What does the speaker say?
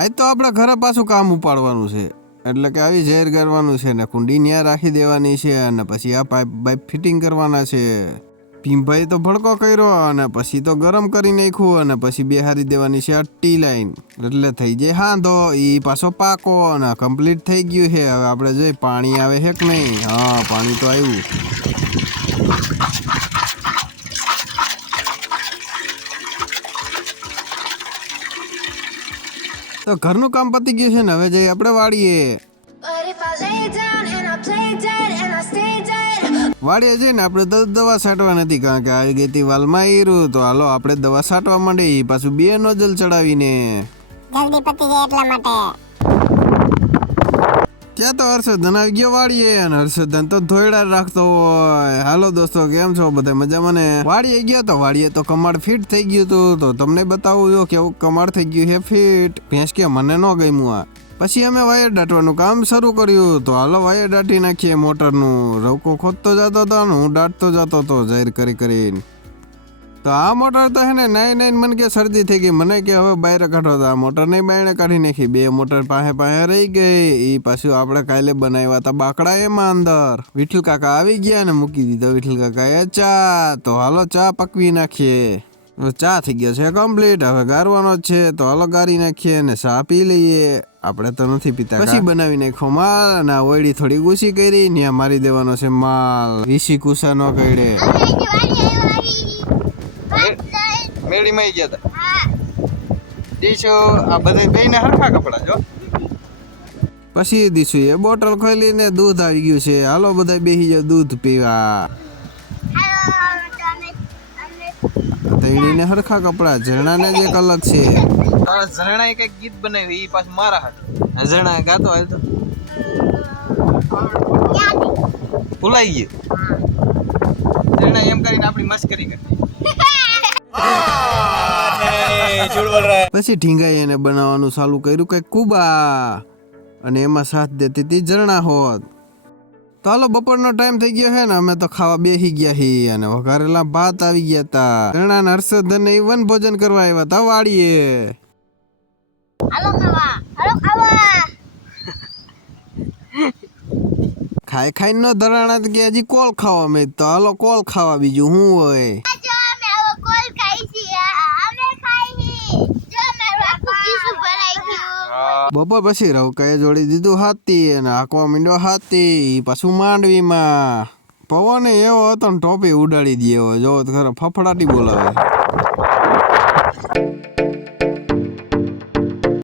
આજ તો આપણે ઘરે પાછું કામ ઉપાડવાનું છે, એટલે કે આવી ઝેર કરવાનું છે ને કુંડી ન્યા રાખી દેવાની છે અને પછી આ પાઇપ ફિટિંગ કરવાના છે. ભીમભાઈ તો ભડકો કર્યો અને પછી તો ગરમ કરી નાખ્યું અને પછી બેહારી દેવાની છે આ ટી લાઈન, એટલે થઈ જાય હાંધો. એ પાછો પાકો અને કમ્પ્લીટ થઈ ગયું છે. હવે આપણે જોઈએ પાણી આવે છે કે નહીં. હા, પાણી તો આવ્યું. તો ઘરનું કામ પતી ગયું છે ને હવે જઈએ આપણે વાડીએ. વાડીએ જઈને આપણે દવા છાંટવા નથી, કારણ કે આવી ગઈ હતી વાલમાં ઈરું. તો હાલો આપણે દવા છાંટવા માંડી, પાછું 2 નોઝલ ચડાવીને. જલ્દી પતી જાય એટલા માટે. ત્યાં તો હર્ષદન આવી ગયો વાડીએ અને હર્ષદન તો ધોયડા રાખતો હોય. હાલો દોસ્તો, કેમ છો બધા? મજામાં ને? વાડીએ ગયો તો વાડીએ તો કમાડ ફિટ થઈ ગયું હતું. તો તમને બતાવું જો કેવું કમાડ થઈ ગયું છે ફિટ. ભેંસ કે મને ન ગમ્યું આ. પછી અમે વાયર દાટવાનું કામ શરૂ કર્યું. તો હાલો વાયર દાટી નાખીએ મોટરનું. રવકો ખોદતો જતો હતો ને હું દાટતો જતો હતો જાહેર કરીને. તો આ મોટર તો હે ને નાઈ મને કે શરદી થઈ ગઈ. મને કે હવે બહાર કાઢો. તો આ મોટર નહીં બાયણે કાઢી નાખી. 2 મોટર પાસે રહી ગઈ. એ પાછું આપણે કાલે બનાવ્યા હતા બાકડા એમાં અંદર. વિઠ્ઠલ કાકા આવી ગયા ને મૂકી દીધો વિઠ્ઠલ કાકાએ ચા. તો હાલો ચા પકવી નાખીએ. ચા થઈ ગયો છે કમ્પ્લીટ. હવે ગારવાનો જ છે. તો હાલો ગારી નાખીએ ને ચા પી લઈએ. આપણે તો નથી પીતા. પછી બનાવી નાખ્યો માલ અને ઓયડી થોડી ગુસી કરી ને મારી દેવાનો છે માલ. વીસી કુસા ન કઈડે. મેળીમાં ગયા હતા. દીશો આ બધા બેયને હરખા કપડા જો. પછી દીશું એ બોટલ ખોલીને દૂધ આવી ગયું છે. હાલો બધા બેસી જાવ દૂધ પીવા. તૈણીને હરખા કપડા. ઝરણાને જ એક અલગ છે. ઝરણાએ કઈક ગીત બનાવ્યું એ પાછું મારા હાથ. ઝરણા ગાતો હાલ તો ભૂલાઈ ગયું. ઝરણા એમ કરીને આપણી મસ્કરી કરતી. પછી ઢીંગાઈ એને બનાવવાનું ચાલુ કર્યું કઈક કુબા, અને એમાં સાથ દેતી હતી ઝરણા હોત. તો હાલો બપોરનો ટાઈમ થઈ ગયો છે ને અમે તો ખાવા બેસી ગયા છીએ અને વઘારેલા ભાત આવી ગયા હતા. ઝરણા હર્ષદન એ વન ભોજન કરવા આવ્યા હતા વાડીએ. ખાઈ નો ધરાણા કે હજી કોલ ખાવા મેં. તો હાલો કોલ ખાવા, બીજું શું હોય. બપોર પછી રવકાએ જોડી દીધું હાથી અને આંકવા માંડ્યો હાથી. પાછું માંડવીમાં પવન એવો હતો ને ટોપી ઉડાડી દે. જો ખરો ફફડાટી બોલાવે.